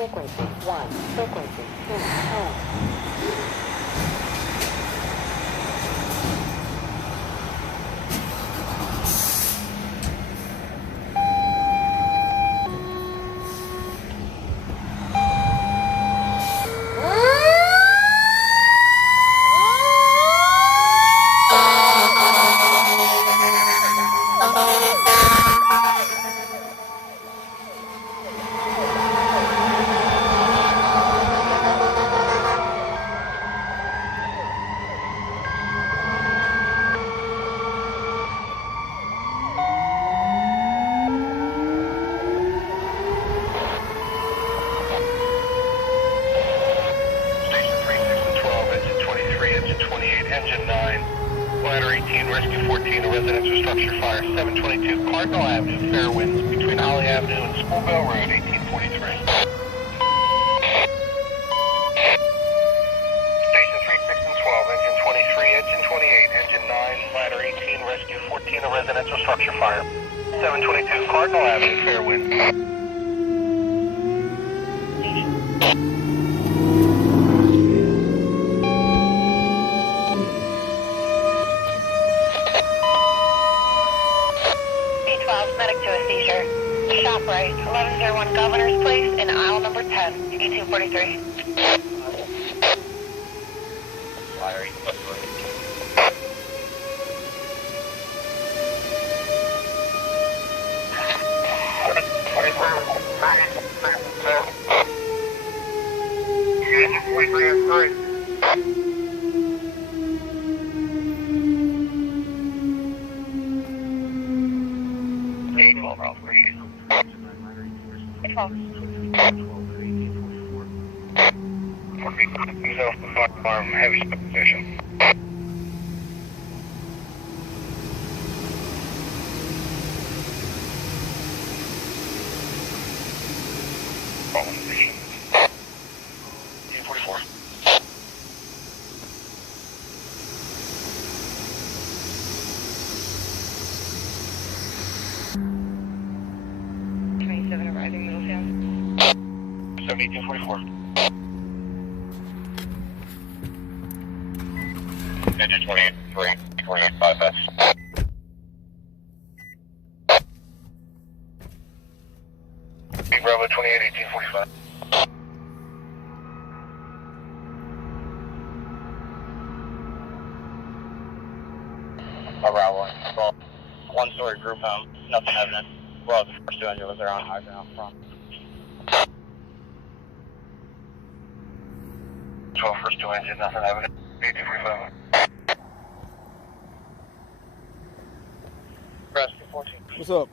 Frequency 1. Frequency 2. 10. Engine 9, ladder 18, rescue 14, a residential structure fire, 722 Cardinal Avenue, Fairwinds, between Holly Avenue and Schoolbell Road, 1843. Station 3, 6, and 12, engine 23, engine 28, engine 9, ladder 18, rescue 14, a residential structure fire, 722 Cardinal Avenue, Fairwinds. Medic to a seizure. Shop right, 1101 Governor's Place in aisle number 10, 1843. Heavy position. Station. 1844. Arriving Middletown. 1844. Engine 28, 28, 5S. Bravo 28, 1845. Arrival in one-story group home, nothing evident. Well, the first two individuals are on high ground front. 12 first two engine, nothing evident. 1845. Rescue 14. What's up?